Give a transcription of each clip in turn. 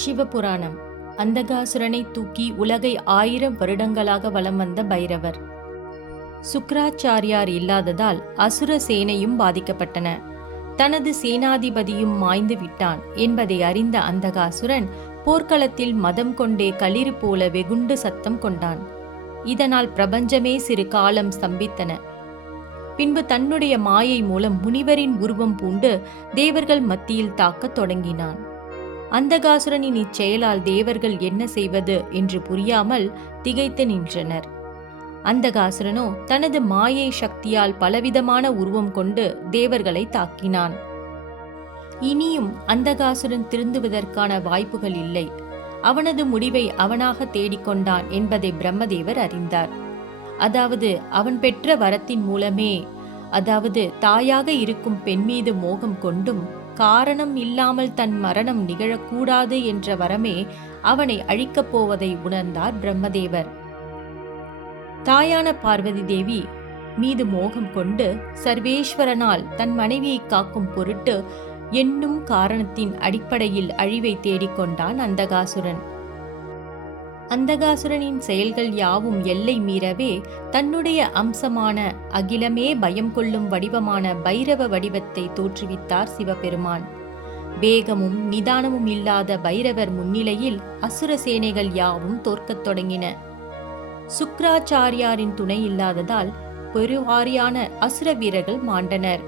சிவபுராணம். அந்தகாசுரனை தூக்கி உலகை 1000 வருடங்களாக வலம் வந்த பைரவர். சுக்ராச்சாரியார் இல்லாததால் அசுர சேனையும் பாதிக்கப்பட்டன. தனது சேனாதிபதியும் மாய்ந்து விட்டான் என்பதை அறிந்த அந்தகாசுரன் போர்க்களத்தில் மதம் கொண்டே களிறு போல வெகுண்டு சத்தம் கொண்டான். இதனால் பிரபஞ்சமே சிறு காலம் ஸ்தம்பித்தன. பின்பு தன்னுடைய மாயை மூலம் முனிவரின் உருவம் பூண்டு தேவர்கள் மத்தியில் தாக்கத் தொடங்கினான். அந்தகாசுரனின் இச்செயலால் தேவர்கள் என்ன செய்வது என்று புரியாமல் திகைத்து நின்றனர். அந்தகாசுரனோ தனது மாயை சக்தியால் பலவிதமான உருவம் கொண்டு தேவர்களை தாக்கினான். இனியும் அந்தகாசுரன் திருந்துவதற்கான வாய்ப்புகள் இல்லை. அவனது முடிவை அவனாக தேடிக்கொண்டான் என்பதை பிரம்மதேவர் அறிந்தார். அதாவது அவன் பெற்ற வரத்தின் மூலமே, அதாவது தாயாக இருக்கும் பெண் மீது மோகம் கொண்டும் காரணம் இல்லாமல் தன் மரணம் நிகழக்கூடாது என்ற வரமே அவனை அழிக்கப் போவதை உணர்ந்தார் பிரம்மதேவர். தாயான பார்வதி தேவி மீது மோகம் கொண்டு சர்வேஸ்வரனால் தன் மனைவியை காக்கும் பொருட்டு என்னும் காரணத்தின் அடிப்படையில் அழிவை தேடிக்கொண்டான் அந்தகாசுரன். அந்தகாசுரனின் செயல்கள் யாவும் எல்லை மீறவே தன்னுடைய அம்சமான அகிலமே பயம் கொள்ளும் வடிவமான பைரவ வடிவத்தை தோற்றுவித்தார் சிவபெருமான். வேகமும் நிதானமும் இல்லாத பைரவர் முன்னிலையில் அசுர சேனைகள் யாவும் தோற்கத் தொடங்கின. சுக்ராச்சாரியாரின் துணை இல்லாததால் பெருவாரியான அசுர வீரர்கள் மாண்டனர்.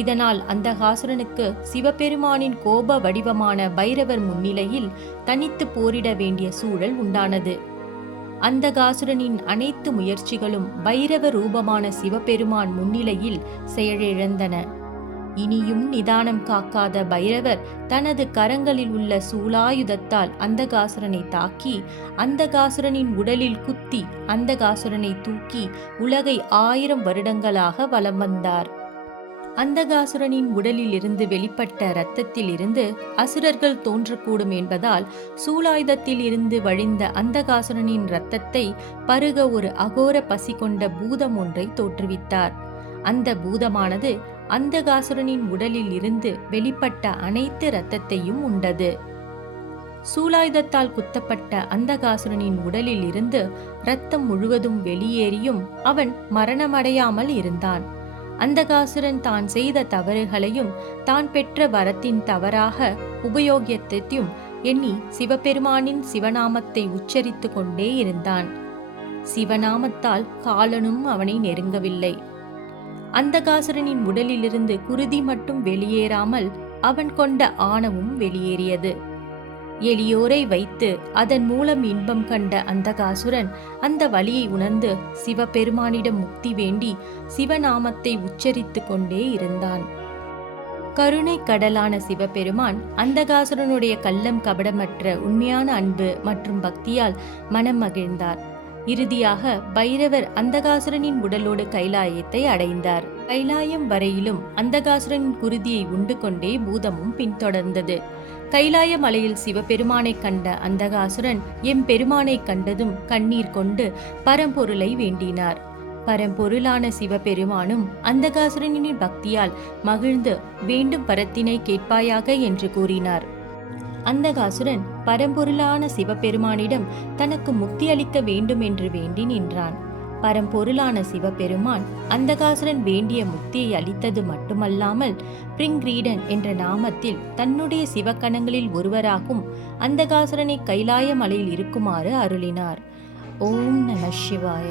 இதனால் அந்தகாசுரனுக்கு சிவபெருமானின் கோப வடிவமான பைரவர் முன்னிலையில் தனித்து போரிட வேண்டிய சூழல் உண்டானது. அந்தகாசுரனின் அனைத்து முயற்சிகளும் பைரவ ரூபமான சிவபெருமான் முன்னிலையில் செயலிழந்தன. இனியும் நிதானம் காக்காத பைரவர் தனது கரங்களில் உள்ள சூலாயுதத்தால் அந்தகாசுரனை தாக்கி அந்தகாசுரனின் உடலில் குத்தி அந்தகாசுரனை தூக்கி உலகை 1000 வருடங்களாக வலம் வந்தார். அந்தகாசுரனின் உடலில் இருந்து வெளிப்பட்ட இரத்தத்தில் இருந்து அசுரர்கள் தோன்றக்கூடும் என்பதால் சூலாயுதத்தில் இருந்து வழிந்த அந்தகாசுரனின் இரத்தத்தை பருக ஒரு அகோர பசி கொண்ட பூதம் ஒன்றை தோற்றுவித்தார். அந்த பூதமானது அந்தகாசுரனின் உடலில் இருந்து வெளிப்பட்ட அனைத்து இரத்தத்தையும் உண்டது. சூலாயுதத்தால் குத்தப்பட்ட அந்தகாசுரனின் உடலில் இருந்து இரத்தம் முழுவதும் வெளியேறியும் அவன் மரணமடையாமல் இருந்தான். அந்தகாசுரன் தான் செய்த தவறுகளையும் தான் பெற்ற வரத்தின் தவறாக உபயோகியத்தையும் எண்ணி சிவபெருமானின் சிவநாமத்தை உச்சரித்து கொண்டே இருந்தான். சிவநாமத்தால் காலனும் அவனை நெருங்கவில்லை. அந்தகாசுரனின் உடலிலிருந்து குருதி மட்டும் வெளியேறாமல் அவன் கொண்ட ஆணவம் வெளியேறியது. எளியோரை வைத்து அதன் மூலம் இன்பம் கண்ட அந்தகாசுரன் அந்த வலியை உணர்ந்து சிவபெருமானிடம் முக்தி வேண்டி சிவநாமத்தை உச்சரித்து கொண்டே இருந்தான். கருணை கடலான சிவபெருமான் அந்தகாசுரனுடைய கள்ளம் கபடமற்ற உண்மையான அன்பு மற்றும் பக்தியால் மனம் மகிழ்ந்தார். இறுதியாக பைரவர் அந்தகாசுரனின் உடலோடு கைலாயத்தை அடைந்தார். கைலாயம் வரையிலும் அந்தகாசுரனின் குருதியை உண்டு கொண்டே பூதமும் பின்தொடர்ந்தது. கைலாய மலையில் சிவபெருமானை கண்ட அந்தகாசுரன் பெருமானை கண்டதும் கண்ணீர் கொண்டு பரம்பொருளை வேண்டினார். பரம்பொருளான சிவபெருமானும் அந்தகாசுரனின் பக்தியால் மகிழ்ந்து வேண்டும் வரத்தினை கேட்பாயாக என்று கூறினார். அந்தகாசுரன் பரம்பொருளான சிவபெருமானிடம் தனக்கு முக்தி அளிக்க வேண்டும் என்று வேண்டி நின்றான். பரம்பொருளான சிவபெருமான் அந்தகாசுரன் வேண்டிய முக்தியை அளித்தது மட்டுமல்லாமல் பிரிங்கிரீடன் என்ற நாமத்தில் தன்னுடைய சிவகணங்களில் ஒருவராகும் அந்தகாசுரனை கைலாய மலையில் இருக்குமாறு அருளினார். ஓம் நம சிவாய.